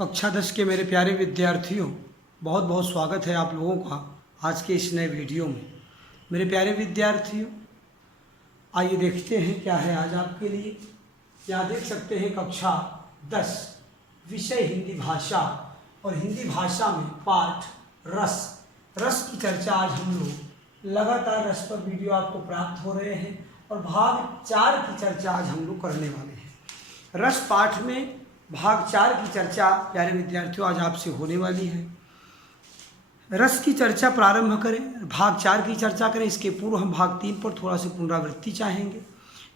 कक्षा 10 के मेरे प्यारे विद्यार्थियों, बहुत बहुत स्वागत है आप लोगों का आज के इस नए वीडियो में। मेरे प्यारे विद्यार्थियों, आइए देखते हैं क्या है आज आपके लिए। यहाँ देख सकते हैं कक्षा 10 विषय हिंदी भाषा और हिंदी भाषा में पाठ रस की चर्चा। आज हम लोग लगातार रस पर वीडियो आपको प्राप्त हो रहे हैं और भाग 4 की चर्चा आज हम लोग करने वाले हैं। रस पाठ में भाग 4 की चर्चा प्यारे विद्यार्थियों आज आपसे होने वाली है। रस की चर्चा प्रारंभ करें, भाग 4 की चर्चा करें। इसके पूर्व हम भाग 3 पर थोड़ा सी पुनरावृत्ति चाहेंगे,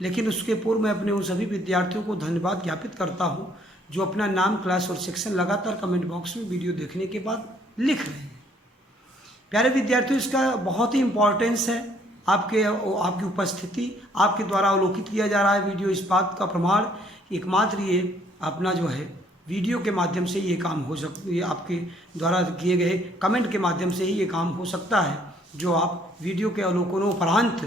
लेकिन उसके पूर्व मैं अपने उन सभी विद्यार्थियों को धन्यवाद ज्ञापित करता हूं जो अपना नाम, क्लास और सेक्शन लगातार कमेंट बॉक्स में वीडियो देखने के बाद लिख रहे हैं। प्यारे विद्यार्थियों, इसका बहुत ही इम्पोर्टेंस है। आपकी उपस्थिति आपके द्वारा अवलोकित किया जा रहा है वीडियो, इस बात का प्रमाण एकमात्र ये अपना जो है वीडियो के माध्यम से ये काम हो सकता है। आपके द्वारा किए गए कमेंट के माध्यम से ही ये काम हो सकता है, जो आप वीडियो के अवलोकनोपरांत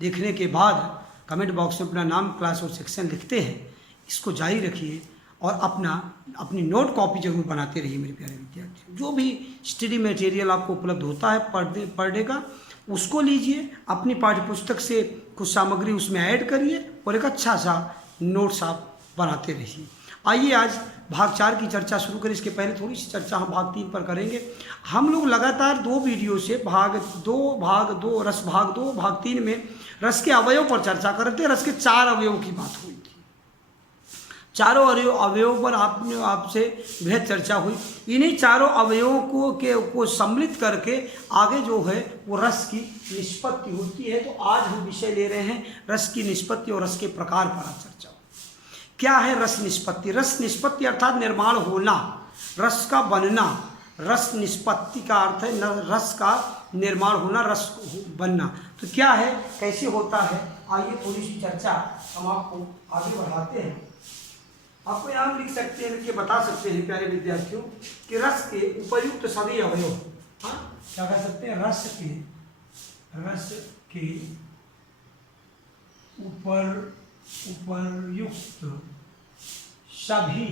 देखने के बाद कमेंट बॉक्स में अपना नाम, क्लास और सेक्शन लिखते हैं। इसको जारी रखिए और अपनी नोट कॉपी जरूर बनाते रहिए मेरे प्यारे विद्यार्थी। जो भी स्टडी मटेरियल आपको उपलब्ध होता है पर डे का, उसको लीजिए, अपनी पाठ्यपुस्तक से कुछ सामग्री उसमें ऐड करिए और एक अच्छा सा नोट्स आप बनाते रहिए। आइए आज भाग 4 की चर्चा शुरू करें। इसके पहले थोड़ी सी चर्चा हम भाग 3 पर करेंगे। हम लोग लगातार 2 वीडियो से भाग 2 रस भाग 2 भाग 3 में रस के अवयव पर चर्चा करते हैं। रस के 4 अवयव की बात हुई थी। चारों अवयवों पर आपसे बृहद चर्चा हुई। इन्हीं चारों अवयवों को सम्मिलित करके आगे जो है वो रस की निष्पत्ति होती है। तो आज हम विषय ले रहे हैं रस की निष्पत्ति और रस के प्रकार पर आज चर्चा। क्या है रस निष्पत्ति? रस निष्पत्ति अर्थात निर्माण होना, रस का बनना। रस निष्पत्ति का अर्थ है रस का निर्माण होना, रस बनना। तो क्या है, कैसे होता है, आइए थोड़ी सी चर्चा हम आपको आगे बढ़ाते हैं। आपको यहाँ लिख सकते हैं, लिख के बता सकते हैं प्यारे विद्यार्थियों कि रस के उपयुक्त सभी अवयव, हाँ क्या कह सकते हैं, रस के उपयुक्त सभी,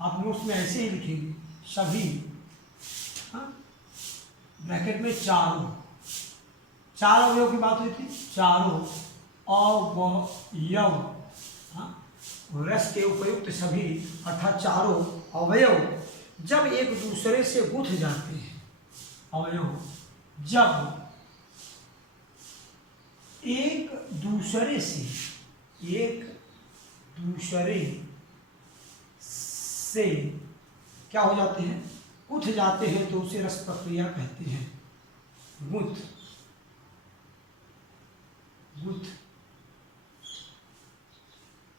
आप नोट्स में ऐसे ही लिखेंगे सभी, ब्रैकेट में चार अवयव की बात हुई थी। चारों अवयव, रस के उपयुक्त सभी अर्थात चारों अवयव जब एक दूसरे से गुथ जाते हैं, अवयव जब एक दूसरे से क्या हो जाते हैं, गुथ जाते हैं, तो उसे रस प्रक्रिया कहते हैं। गुथ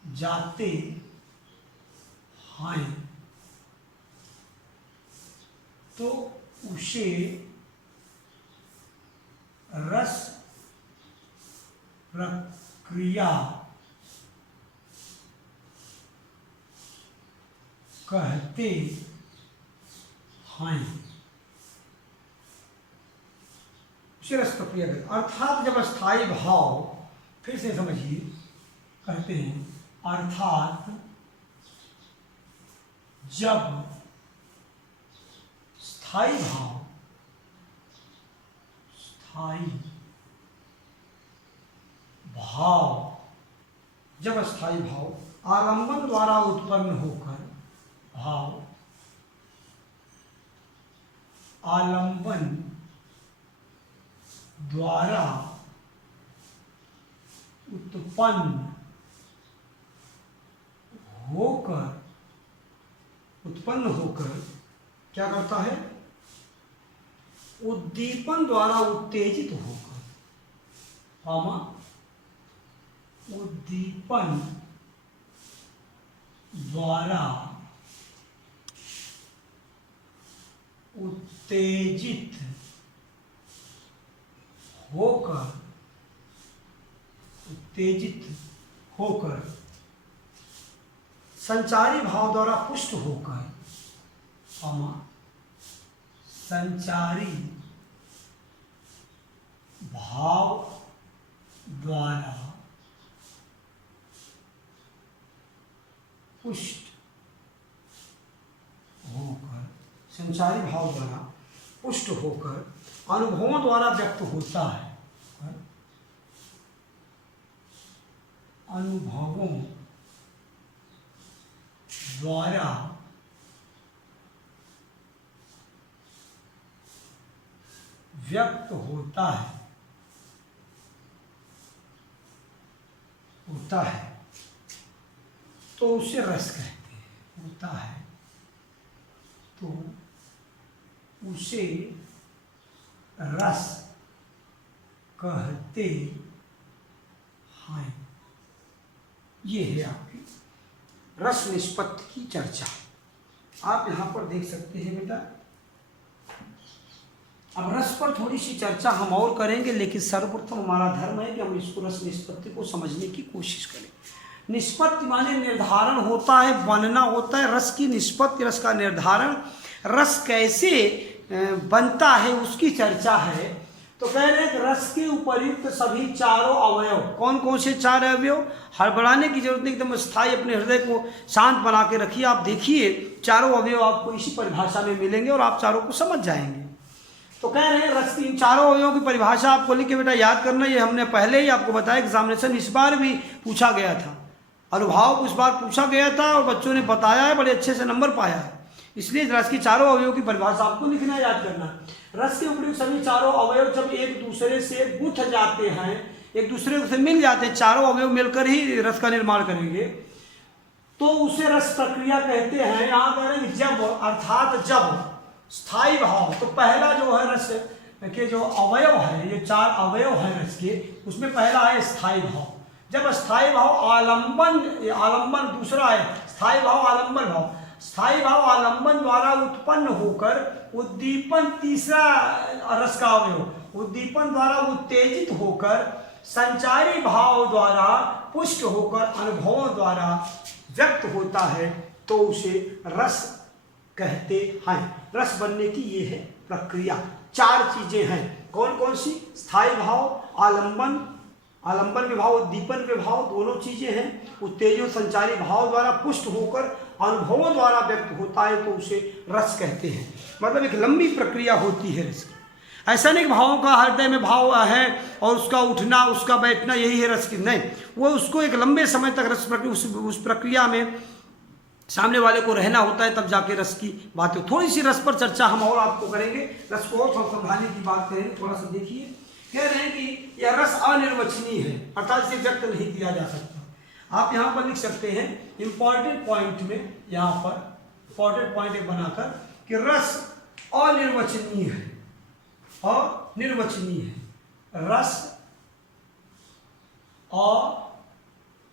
जाते हैं तो उसे रस प्रक्रिया कहते हैं। उसे रस प्रक्रिया कहते, अर्थात जब स्थायी भाव, फिर से समझिए, कहते हैं अर्थात जब स्थायी भाव आलंबन द्वारा उत्पन्न होकर, भाव आलंबन द्वारा उत्पन्न होकर क्या करता है, उद्दीपन द्वारा उत्तेजित होकर, उद्दीपन द्वारा उत्तेजित होकर संचारी भाव द्वारा पुष्ट होकर, संचारी भाव द्वारा पुष्ट संचारी भाव द्वारा पुष्ट होकर अनुभवों द्वारा व्यक्त होता है। अनुभवों द्वारा व्यक्त होता है तो उसे रस कहते हैं। होता है तो उसे रस कहते हैं। ये है आपकी रस निष्पत्ति की चर्चा। आप यहाँ पर देख सकते हैं बेटा। अब रस पर थोड़ी सी चर्चा हम और करेंगे, लेकिन सर्वप्रथम हमारा धर्म है कि हम इसको रस निष्पत्ति को समझने की कोशिश करें। निष्पत्ति माने निर्धारण होता है, बनना होता है। रस की निष्पत्ति, रस का निर्धारण, रस कैसे बनता है उसकी चर्चा है। तो कह रहे हैं कि रस के उपयुक्त सभी चारों अवयव, कौन कौन से चार अवयव, हड़बड़ाने की जरूरत नहीं, एकदम स्थायी अपने हृदय को शांत बना के रखिए। आप देखिए चारों अवयव आपको इसी परिभाषा में मिलेंगे और आप चारों को समझ जाएंगे। तो कह रहे हैं रस की इन चारों अवयवों की परिभाषा आपको लिख के बेटा याद करना। ये हमने पहले ही आपको बताया, एग्जामिनेशन इस बार भी पूछा गया था, अनुभाव को इस बार पूछा गया था और बच्चों ने बताया है, बड़े अच्छे से नंबर पाया है। इसलिए रस की चारों अवयवों की परिभाषा आपको लिखना, याद करना। रस के उपयुक्त सभी चारों अवयव जब एक दूसरे से गुथ जाते हैं, एक दूसरे से मिल जाते हैं, चारों अवयव मिलकर ही रस का निर्माण करेंगे, तो उसे रस प्रक्रिया कहते हैं। यहाँ कह रहे हैं जब, अर्थात जब स्थायी भाव, तो पहला जो है रस के जो अवयव है, ये चार अवयव है रस के, उसमें पहला है स्थायी भाव। जब स्थायी भाव आलंबन दूसरा है स्थायी भाव आलंबन भाव। स्थायी भाव आलंबन द्वारा उत्पन्न होकर उद्दीपन, तीसरा रस का अवयव उद्दीपन द्वारा उत्तेजित होकर संचारी भाव द्वारा पुष्ट होकर अनुभवों द्वारा व्यक्त होता है तो उसे रस कहते हैं। रस बनने की ये है प्रक्रिया। चार चीजें हैं, कौन कौन सी, स्थायी भाव, आलंबन विभाव, उद्दीपन विभाव, दोनों चीजें हैं। उत्तेजित संचारी भाव द्वारा पुष्ट होकर अनुभवों द्वारा व्यक्त होता है तो उसे रस कहते हैं। मतलब एक लंबी प्रक्रिया होती है रस की। ऐसा नहीं कि भावों का हृदय में भाव है और उसका उठना, उसका बैठना यही है रस की, नहीं, वो उसको एक लंबे समय तक रस प्रक्रिया, उस प्रक्रिया में सामने वाले को रहना होता है, तब जाके रस की बात हो। थोड़ी सी रस पर चर्चा हम और आपको करेंगे, रस को और समझाने की बात करेंगे। थोड़ा सा देखिए, कह रहे हैं कि यह रस अनिर्वचनीय है, अर्थात इसे व्यक्त नहीं किया जा सकता। आप यहाँ पर लिख सकते हैं इंपॉर्टेंट पॉइंट में, यहाँ पर इंपॉर्टेंट पॉइंट एक बनाकर कि रस अनिर्वचनीय है, अनिर्वचनीय है। रस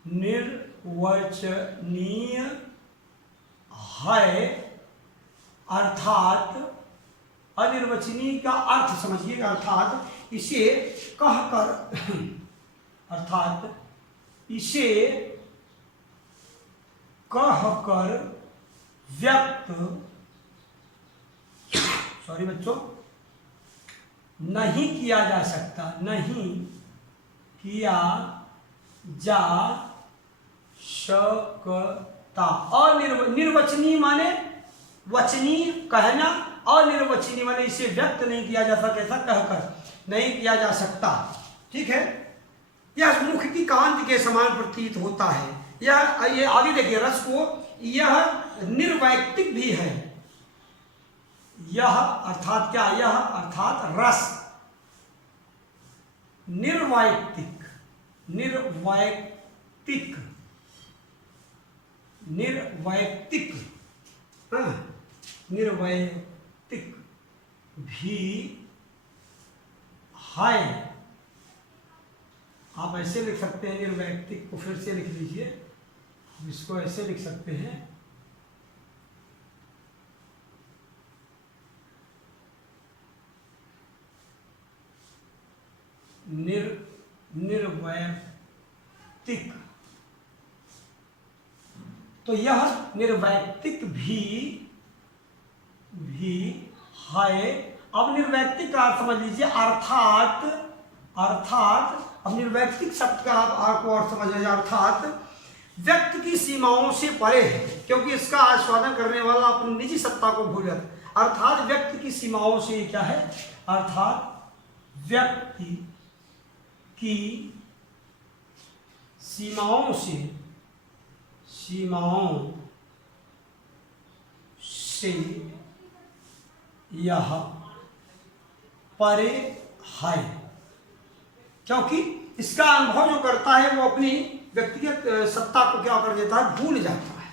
अनिर्वचनीय है, अर्थात अनिर्वचनीय का अर्थ समझिएगा, अर्थात इसे कहकर, अर्थात इसे कहकर व्यक्त, सॉरी बच्चों, नहीं किया जा सकता, नहीं किया जा सकता। निर्वचनीय माने वचनीय कहना, अनिर्वचनीय माने इसे व्यक्त नहीं किया जा सकता, ऐसा कहकर नहीं किया जा सकता। ठीक है, यह मुख की कांति के समान प्रतीत होता है। यह, ये आगे देखिए, रस को यह निर्वैयक्तिक भी है। यह अर्थात क्या, यह अर्थात रस निर्वैयक्तिक, निर्वैयक्तिक, निर्वैयक्तिक, निर्वैयक्तिक भी है। आप ऐसे लिख सकते हैं, निर्वैयक्तिक को फिर से लिख लीजिए, हम इसको ऐसे लिख सकते हैं, निर्वैयक्तिक। तो यह निर्वैयक्तिक भी है। अब निर्वैयक्तिक का अर्थ समझ लीजिए, अर्थात, अब निर्वैयक्तिक शब्द का आपको अर्थ समझ लीजिए, अर्थात व्यक्त की सीमाओं से परे है, क्योंकि इसका आस्वादन करने वाला अपनी निजी सत्ता को भूल जाता है। अर्थात व्यक्ति की सीमाओं से क्या है, अर्थात व्यक्ति की सीमाओं से यह परे है, क्योंकि इसका अनुभव जो करता है वो अपनी व्यक्तिगत सत्ता को क्या कर देता है, भूल जाता है।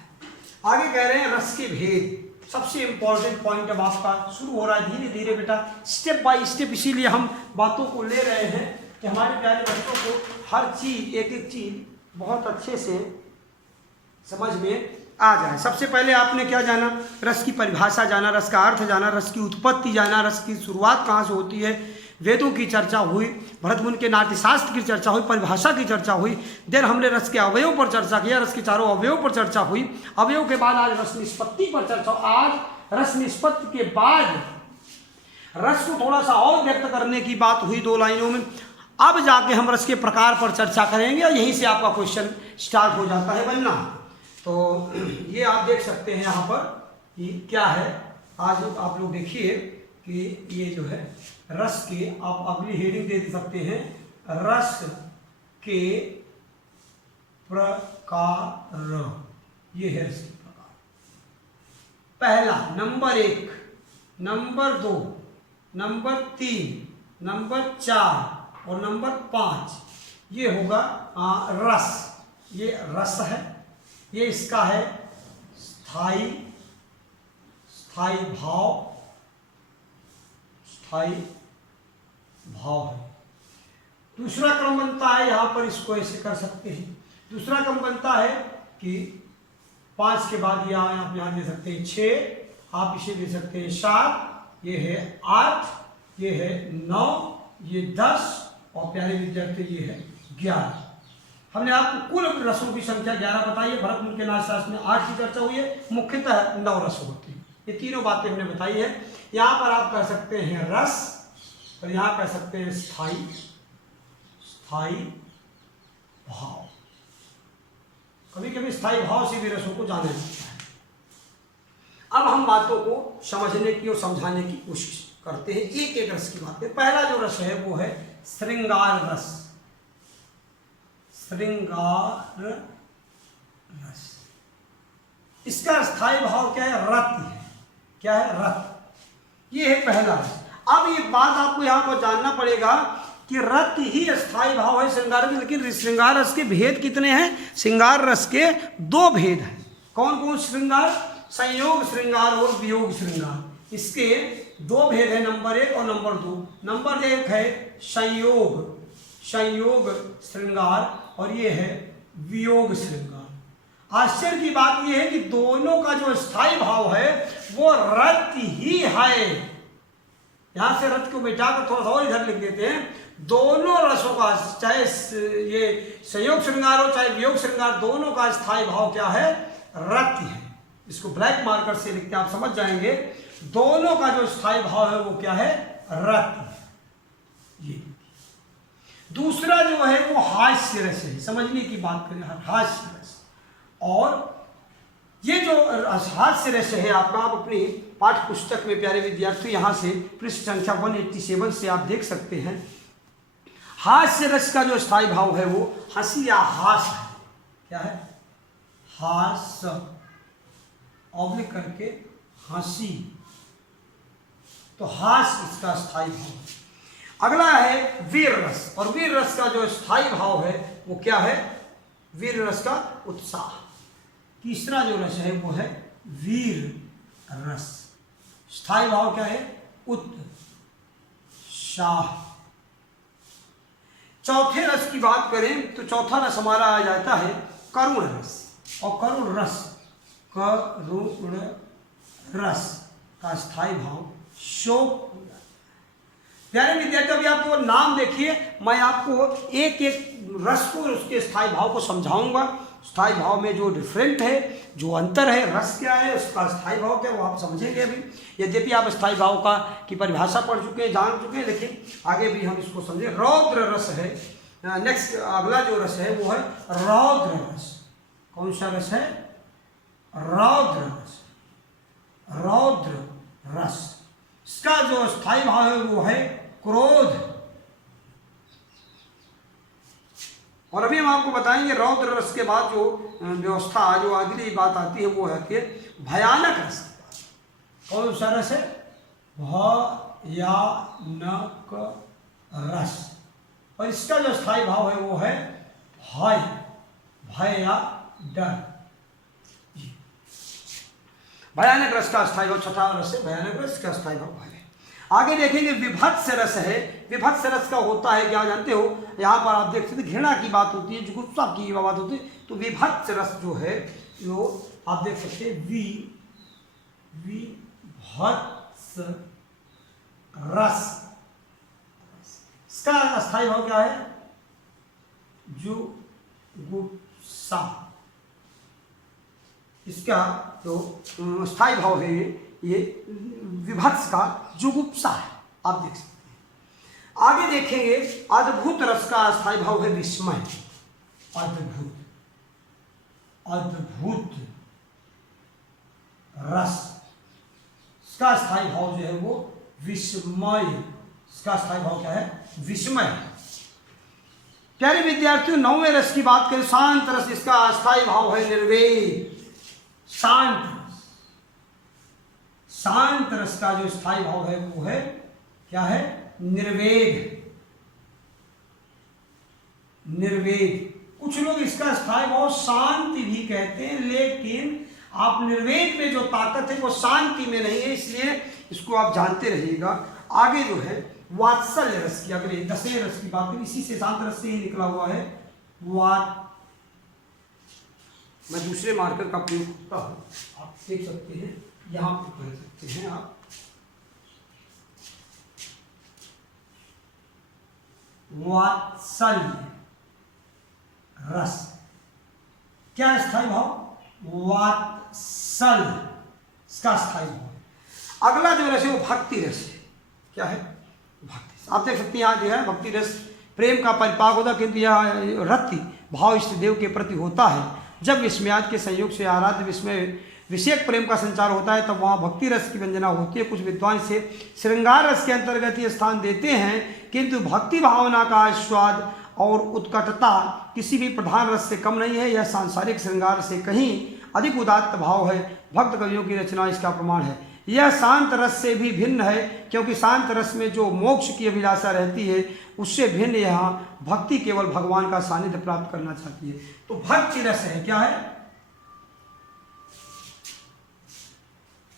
आगे कह रहे हैं रस के भेद, सबसे इंपॉर्टेंट पॉइंट अब आपका शुरू हो रहा है धीरे धीरे बेटा, स्टेप बाय स्टेप। इसीलिए हम बातों को ले रहे हैं कि हमारे प्यारे बच्चों को हर चीज, एक एक चीज बहुत अच्छे से समझ में आ जाए। सबसे पहले आपने क्या जाना, रस की परिभाषा जाना, रस का अर्थ जाना, रस की उत्पत्ति जाना, रस की शुरुआत कहाँ से होती है, वेदों की चर्चा हुई, भरत मुनि के नाट्यशास्त्र की चर्चा हुई, परिभाषा की चर्चा हुई, देन हमने रस के अवयव पर चर्चा किया, रस के चारों अवयव पर चर्चा हुई, अवयव के बाद आज रस निष्पत्ति पर चर्चा। आज रस निष्पत्ति के बाद रस को थोड़ा सा और व्यक्त करने की बात हुई 2 लाइनों में। अब जाके हम रस के प्रकार पर चर्चा करेंगे और यहीं से आपका क्वेश्चन स्टार्ट हो जाता है बनना। तो ये आप देख सकते हैं यहाँ पर कि क्या है, आज आप लोग देखिए कि ये जो है रस के, आप अगली हेडिंग दे सकते हैं, रस के प्रकार। ये है रस के प्रकार, पहला नंबर 1, नंबर 2, नंबर 3, नंबर 4 और नंबर 5, ये होगा रस। ये रस है, ये इसका है स्थाई भाव, स्थाई भाव है। दूसरा क्रम बनता है, यहाँ पर इसको ऐसे कर सकते हैं, दूसरा क्रम बनता है कि 5 के बाद यहाँ आप यहाँ दे सकते हैं 6, आप इसे दे सकते हैं 7, ये है 8, ये है 9, ये 10 और प्यारे विद्यार्थी ये है 11। हमने आपको कुल रसों की संख्या 11 बताई है। भरत मुनि के नाट्यशास्त्र में 8 की चर्चा हुई है, मुख्यतः 9 रस होते हैं। ये तीनों बातें हमने बताई है। यहाँ पर आप कह सकते हैं रस और यहाँ कह सकते हैं स्थाई भाव। कभी कभी स्थाई भाव से भी रसों को जाना जाता है। अब हम बातों को समझने की और समझाने की कोशिश करते हैं, एक एक रस की बातें। पहला जो रस है वो है श्रृंगार रस। श्रृंगार रस, इसका स्थाई भाव क्या है, रति है। क्या है, रति। ये है पहला रस। अब ये बात आपको यहाँ पर जानना पड़ेगा कि रति ही स्थाई भाव है श्रृंगार रस, लेकिन श्रृंगार रस के भेद कितने हैं? श्रृंगार रस के 2 भेद हैं। कौन कौन श्रृंगार? संयोग श्रृंगार और वियोग श्रृंगार। इसके 2 भेद हैं, नंबर 1 और नंबर 2। नंबर 1 है संयोग श्रृंगार और ये है वियोग श्रृंगार। आश्चर्य की बात यह है कि दोनों का जो स्थाई भाव है वो रति ही है। यहां से रत को मिटाकर थोड़ा सा और इधर लिख देते हैं। दोनों रसों का, चाहे ये संयोग श्रृंगार हो चाहे वियोग श्रृंगार, दोनों का स्थाई भाव क्या है? रति है। इसको ब्लैक मार्कर से लिखते आप समझ जाएंगे। दोनों का जो स्थाई भाव है वो क्या है? रति है। ये दूसरा जो है वो हास्य रस है। समझने की बात करें, हास्य रस। और ये जो हास्य रस है आपका, आप अपनी पाठ्य पुस्तक में प्यारे विद्यार्थी यहाँ से पृष्ठ संख्या 187 से आप देख सकते हैं। हास्य रस का जो स्थाई भाव है वो हंसी या हास है। क्या है? हास, ऑब्लिक करके हंसी, तो हास इसका स्थाई भाव। अगला है वीर रस, और वीर रस का जो स्थाई भाव है वो क्या है? वीर रस का उत्साह। तीसरा जो रस है वो है वीर रस। स्थाई भाव क्या है? उत्साह। चौथे रस की बात करें तो चौथा रस हमारा आ जाता है करुण रस। और करुण रस का स्थाई भाव शोक। प्यारे विद्यार्थी, अभी आपको नाम देखिए, मैं आपको एक एक रस को उसके स्थाई भाव को समझाऊंगा। स्थाई भाव में जो डिफरेंट है, जो अंतर है, रस क्या है, उसका स्थाई भाव क्या है, वो आप समझेंगे अभी। यद्यपि आप स्थाई भाव की परिभाषा पढ़ चुके हैं, जान चुके हैं, लेकिन आगे भी हम इसको समझें। रौद्र रस है नेक्स्ट, अगला जो रस है वो है रौद्र रस। कौन सा रस है? रौद्र रस। रौद्र रस। वो है क्रोध। और अभी हम आपको बताएंगे रौद्र रस के बाद जो व्यवस्था जो अगली बात आती है वो है कि भयानक रस। कौन सा रस है? भयानक रस। और इसका जो स्थायी भाव है वो है भय, भय या डर। भयानक रस का स्थायी भाव छठा रस है भयानक रस का स्थायी भाव भय। आगे देखेंगे विभत्स रस है। विभत्स रस का होता है क्या जानते हो? यहाँ पर आप देख सकते घृणा की बात होती है, जुगुप्सा की बात होती है। तो विभत्स रस जो है वो आप देख सकते हैं विभत्स रस। इसका स्थायी भाव क्या है? जुगुप्सा। इसका जो स्थायी भाव है ये विभत्स का जुगुप्सा है, आप देख सकते हैं। आगे देखेंगे अद्भुत रस का स्थायी भाव है विस्मय। अद्भुत रस इसका स्थायी भाव जो है वो विस्मय। इसका स्थायी भाव क्या है? विस्मय। प्यारे विद्यार्थियों, 9वें रस की बात करें शांत रस। इसका स्थायी भाव है निर्वेद। शांत रस का जो स्थायी भाव है वो है क्या है? निर्वेद। कुछ लोग इसका स्थायी भाव शांति भी कहते हैं, लेकिन आप निर्वेद में जो ताकत है वो शांति में नहीं है, इसलिए इसको आप जानते रहिएगा। आगे जो है वात्सल्य रस की, अगले 10वें रस की बात करें, इसी से शांत रस से ही निकला हुआ है। मैं दूसरे मार्कर का प्रयोग करता हूं, आप देख सकते हैं, यहां पर पढ़ सकते हैं आप। वात्सल्य रस क्या स्थायी भाव? वात्सल्य इसका स्थायी भाव। अगला जो रस है वो भक्ति रस है। क्या है? भक्ति। आप देख सकते हैं यहाँ जो है भक्ति रस प्रेम का परिपाक होता है, किंतु यह रति भाव इष्ट देव के प्रति होता है। जब विस्मयाद के संयोग से आराध्य विस्मय विषयक प्रेम का संचार होता है तब वहाँ भक्ति रस की व्यंजना होती है। कुछ विद्वान से श्रृंगार रस के अंतर्गत ये स्थान देते हैं, किंतु भक्ति भावना का स्वाद और उत्कटता किसी भी प्रधान रस से कम नहीं है। यह सांसारिक श्रृंगार से कहीं अधिक उदात्त भाव है। भक्त कवियों की रचना इसका प्रमाण है। यह शांत रस से भी भिन्न है, क्योंकि शांत रस में जो मोक्ष की अभिलाषा रहती है उससे भिन्न यहाँ भक्ति केवल भगवान का सानिध्य प्राप्त करना चाहती है। तो भक्ति रस है। क्या है?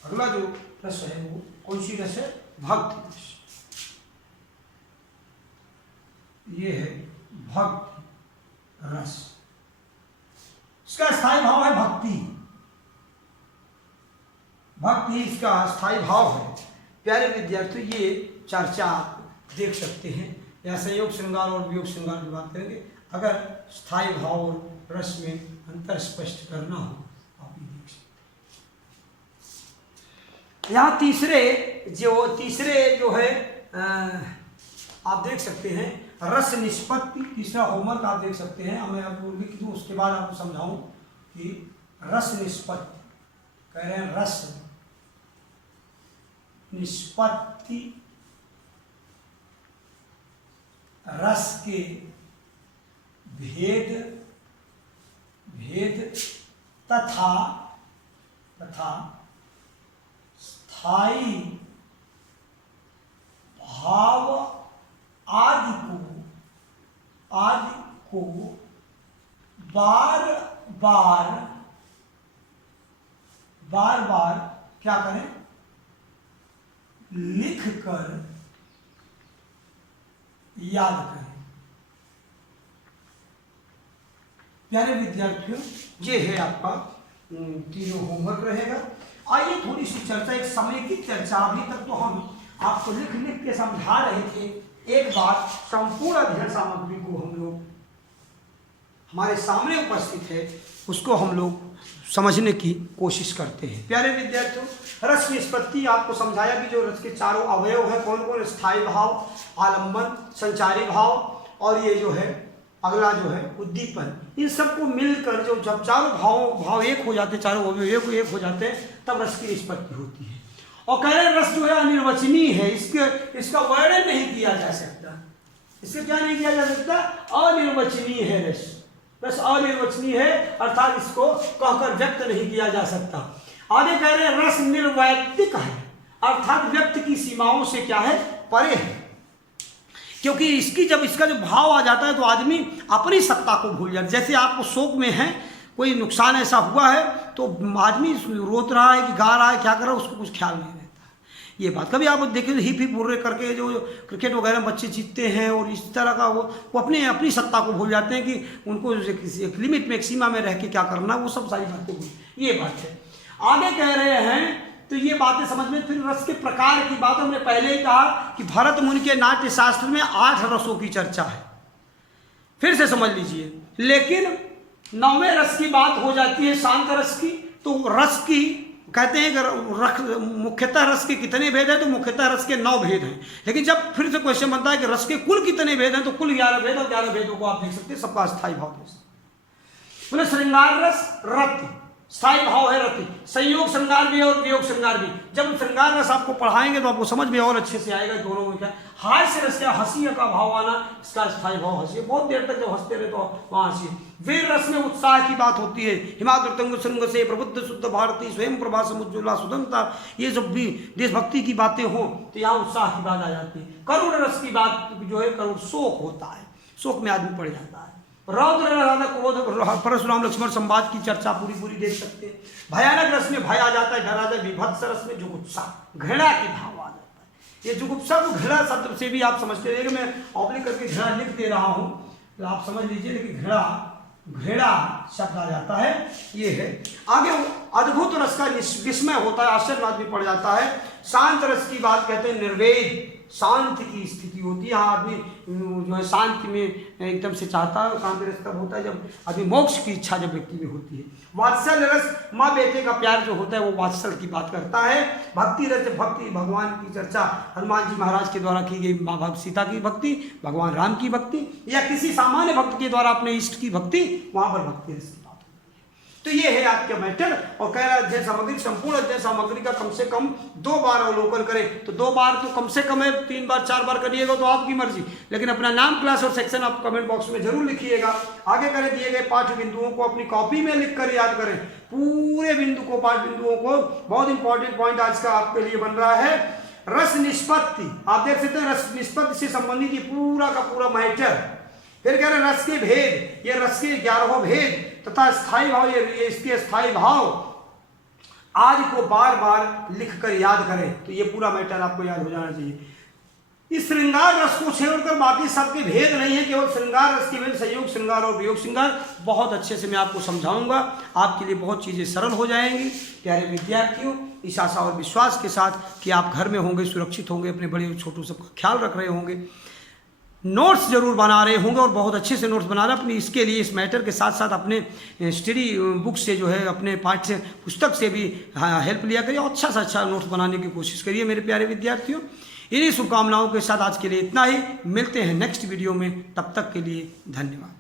अगला जो रस है वो कौन सी रस है? भक्ति रस। ये है भक्ति रस। इसका स्थायी भाव है भक्ति। भक्ति इसका स्थायी भाव है। प्यारे विद्यार्थियों, ये चर्चा आप देख सकते हैं। या संयोग श्रृंगार और वियोग श्रृंगार की बात करेंगे। अगर स्थायी भाव और रस में अंतर स्पष्ट करना हो आप ये देख सकते। यहाँ तीसरे जो है आप देख सकते हैं रस निष्पत्ति। तीसरा होमवर्क आप देख सकते हैं। मैं आपको लिख दूँ, उसके बाद आपको समझाऊं कि रस निष्पत्ति कह रहे हैं। रस निष्पत्ति रस के भेद तथा स्थायी भाव आदि को बार बार क्या करें? लिख कर याद करें। प्यारे विद्यार्थियों, ये है आपका तीनों होमवर्क रहेगा। आइए थोड़ी सी चर्चा, एक समेकित चर्चा। अभी तक तो हम आपको लिख के समझा रहे थे। एक बार संपूर्ण अध्ययन सामग्री को हम लोग हमारे सामने उपस्थित है, उसको हम लोग समझने की कोशिश करते हैं। प्यारे विद्यार्थियों, रस निष्पत्ति आपको समझाया कि जो रस के चारों अवयव है कौन कौन? स्थायी भाव, आलंबन, संचारी भाव और ये जो है अगला जो है उद्दीपन। इन सबको मिलकर जो जब चारों भाव एक हो जाते, चारों अवयव एक हो जाते हैं, तब रस की निष्पत्ति होती है। और कह रहे रस जो है अनिर्वचनीय है, इसका वर्णन नहीं किया जा सकता। इसका क्या नहीं किया जा सकता? अनिर्वचनीय है रस। रस अनिर्वचनीय है अर्थात इसको कहकर व्यक्त नहीं किया जा सकता। आगे कह रहे हैं रस निर्वैयक्तिक है अर्थात व्यक्त की सीमाओं से क्या है? परे है। क्योंकि इसका जो भाव आ जाता है तो आदमी अपनी सत्ता को भूल जाता है। जैसे आपको शोक में है, कोई नुकसान ऐसा हुआ है तो आदमी रोत रहा है कि गा रहा है, क्या कर रहा है, उसको कुछ ख्याल नहीं रहता। ये बात कभी आप देखिए हिप हिप हुर्रे करके जो क्रिकेट वगैरह में बच्चे जीतते हैं और इस तरह का वो अपनी सत्ता को भूल जाते हैं कि उनको एक लिमिट में, एक सीमा में रह के क्या करना, वो सब सारी बातें भूल, ये बात है। आगे कह रहे हैं तो ये बातें समझ में। फिर रस के प्रकार की बात हमने पहले ही कहा कि भरत मुनि के नाट्य शास्त्र में 8 रसों की चर्चा है, फिर से समझ लीजिए। लेकिन 9वें रस की बात हो जाती है शांत रस की। तो रस की कहते हैं कि मुख्यतः रस के कितने भेद हैं? तो मुख्यतः रस के 9 भेद हैं। लेकिन जब फिर से क्वेश्चन बनता है कि रस के कुल कितने भेद हैं, तो कुल 11 भेद, और 11 भेदों को आप देख सकते हैं, सबका स्थायी भाव देख सकते हैं। बोले श्रृंगार रस रति, स्थायी भाव है रति। संयोग श्रृंगार भी और वियोग श्रृंगार भी। जब श्रृंगार रस आपको पढ़ाएंगे तो आपको समझ में और अच्छे से आएगा दोनों में क्या। हास्य रस क्या? हंसी का भाव आना, इसका स्थायी भाव हंसी। बहुत देर तक जब हंसते रहे तो वहां हंसी। वीर रस में उत्साह की बात होती है। हिमाद्रतंग श्रृंग से प्रबुद्ध शुद्ध भारती स्वयं प्रभा समुज्ज्वला सुदंता, ये जब भी देशभक्ति की बातें हो तो यहाँ उत्साह की बात आ जाती है। करुण रस की बात जो है, करुण शोक होता है, शोक में आदमी पड़ जाता है। रौद्र राधा क्रोध परशुराम लक्ष्मण संवाद की चर्चा पूरी देख सकते हैं। भयानक रस में भय आ जाता है, डर आ जाता है। विभत्स रस में जुगुप्सा, घृणा की भाव आ जाता है। ये जुगुप्सा को घृणा शब्द से भी आप समझते हैं। मैं ऑब्लिक करके घृणा लिख दे रहा हूं तो आप समझ लीजिए, लेकिन घृणा शब्द आ जाता है, ये है। आगे अद्भुत रस का विस्मय होता है, आश्चर्य आदमी पड़ जाता है। शांत रस की बात कहते हैं निर्वेद, शांति की स्थिति होती है। हाँ, आदमी जो है शांति में एकदम से चाहता है। शांत रस तब होता है जब आदमी मोक्ष की इच्छा जब व्यक्ति में होती है। वात्सल्य रस, माँ बेटे का प्यार जो होता है वो वात्सल्य की बात करता है। भक्ति रस, भक्ति भगवान की चर्चा, हनुमान जी महाराज के द्वारा की गई माँ सीता की भक्ति, भगवान राम की भक्ति, या किसी सामान्य भक्त के द्वारा अपने इष्ट की भक्ति, वहां पर भक्ति रस की बात। तो ये है आपका मैटर। और कह रहा अध्ययन सामग्री, संपूर्ण अध्ययन सामग्री का कम से कम 2 बार अवलोकन करें। तो 2 बार तो कम से कम है, 3 बार 4 बार करिएगा तो आपकी मर्जी। लेकिन अपना नाम, क्लास और सेक्शन आप कमेंट बॉक्स में जरूर लिखिएगा। आगे करें दिए गए पाठ्य बिंदुओं को अपनी कॉपी में लिखकर याद करें। पूरे बिंदु को, पाठ्य बिंदुओं को। बहुत इंपॉर्टेंट पॉइंट आज का आपके लिए बन रहा है रस निष्पत्ति। आप देख सकते हैं रस निष्पत्ति से संबंधित ये पूरा का पूरा मैटर। फिर कह रहे हैं रस के भेद, ये रस के 11 भेद तथा स्थायी भाव, ये इसके स्थायी भाव आज को बार बार लिखकर याद करें। तो ये पूरा मैटर आपको याद हो जाना चाहिए। इस श्रृंगार रस को छोड़कर बाकी सबके भेद नहीं है, केवल श्रृंगार रस के भेद संयोग श्रृंगार और वियोग श्रृंगार। बहुत अच्छे से मैं आपको समझाऊंगा, आपके लिए बहुत चीज़ें सरल हो जाएंगी। प्यारे विद्यार्थियों, इस आशा और विश्वास के साथ कि आप घर में होंगे, सुरक्षित होंगे, अपने बड़े और छोटों सबका ख्याल रख रहे होंगे, नोट्स जरूर बना रहे होंगे और बहुत अच्छे से नोट्स बना रहे हैं। अपनी इसके लिए इस मैटर के साथ साथ अपने स्टडी बुक से जो है, अपने पाठ्य पुस्तक से भी हेल्प लिया करिए और अच्छा से अच्छा नोट्स बनाने की कोशिश करिए मेरे प्यारे विद्यार्थियों। इन्हीं शुभकामनाओं के साथ आज के लिए इतना ही। मिलते हैं नेक्स्ट वीडियो में, तब तक के लिए धन्यवाद।